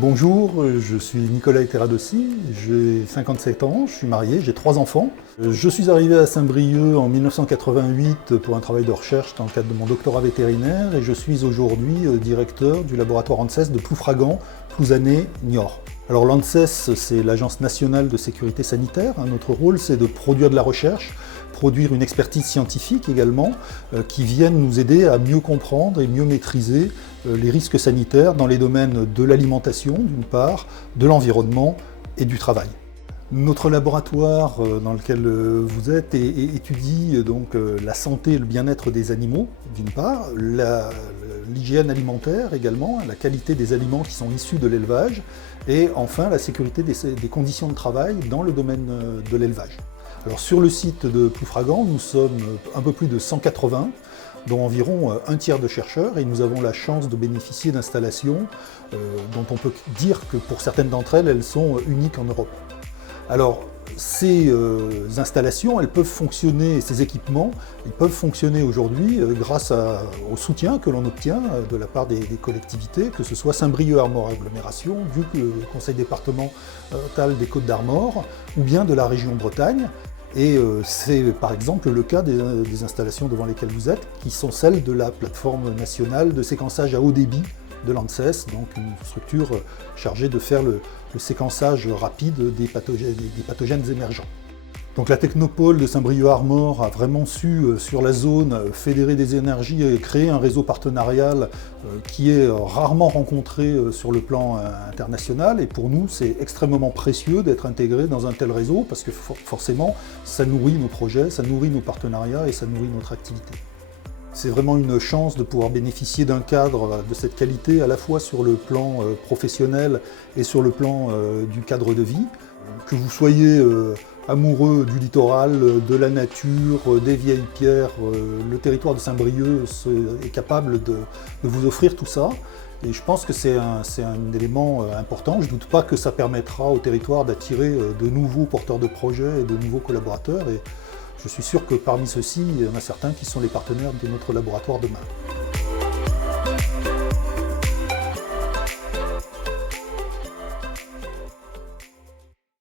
Bonjour, je suis Nicolas Eteradossi, j'ai 57 ans, je suis marié, j'ai 3 enfants. Je suis arrivé à Saint-Brieuc en 1988 pour un travail de recherche dans le cadre de mon doctorat vétérinaire et je suis aujourd'hui directeur du laboratoire ANSES de Ploufragan, Plouzané, Niort. Alors l'ANSES, c'est l'Agence nationale de sécurité sanitaire. Notre rôle, c'est de produire de la recherche, produire une expertise scientifique également, qui vienne nous aider à mieux comprendre et mieux maîtriser les risques sanitaires dans les domaines de l'alimentation, d'une part, de l'environnement et du travail. Notre laboratoire dans lequel vous êtes étudie donc la santé et le bien-être des animaux, d'une part, l'hygiène alimentaire également, la qualité des aliments qui sont issus de l'élevage, et enfin la sécurité des conditions de travail dans le domaine de l'élevage. Alors sur le site de Ploufragan, nous sommes un peu plus de 180, dont environ un tiers de chercheurs, et nous avons la chance de bénéficier d'installations dont on peut dire que pour certaines d'entre elles, elles sont uniques en Europe. Alors, ces installations, elles peuvent fonctionner, ces équipements, ils peuvent fonctionner aujourd'hui grâce au soutien que l'on obtient de la part des collectivités, que ce soit Saint-Brieuc Armor Agglomération, du Conseil départemental des Côtes-d'Armor, ou bien de la région Bretagne. Et c'est par exemple le cas des installations devant lesquelles vous êtes, qui sont celles de la plateforme nationale de séquençage à haut débit de l'ANSES, donc une structure chargée de faire le séquençage rapide des pathogènes émergents. Donc la technopole de Saint-Brieuc Armor a vraiment su, sur la zone, fédérer des énergies et créer un réseau partenarial qui est rarement rencontré sur le plan international. Et pour nous, c'est extrêmement précieux d'être intégré dans un tel réseau parce que forcément, ça nourrit nos projets, ça nourrit nos partenariats et ça nourrit notre activité. C'est vraiment une chance de pouvoir bénéficier d'un cadre de cette qualité, à la fois sur le plan professionnel et sur le plan du cadre de vie. Que vous soyez amoureux du littoral, de la nature, des vieilles pierres, le territoire de Saint-Brieuc est capable de vous offrir tout ça. Et je pense que c'est un élément important. Je ne doute pas que ça permettra au territoire d'attirer de nouveaux porteurs de projets et de nouveaux collaborateurs. Et je suis sûr que parmi ceux-ci, il y en a certains qui sont les partenaires de notre laboratoire demain.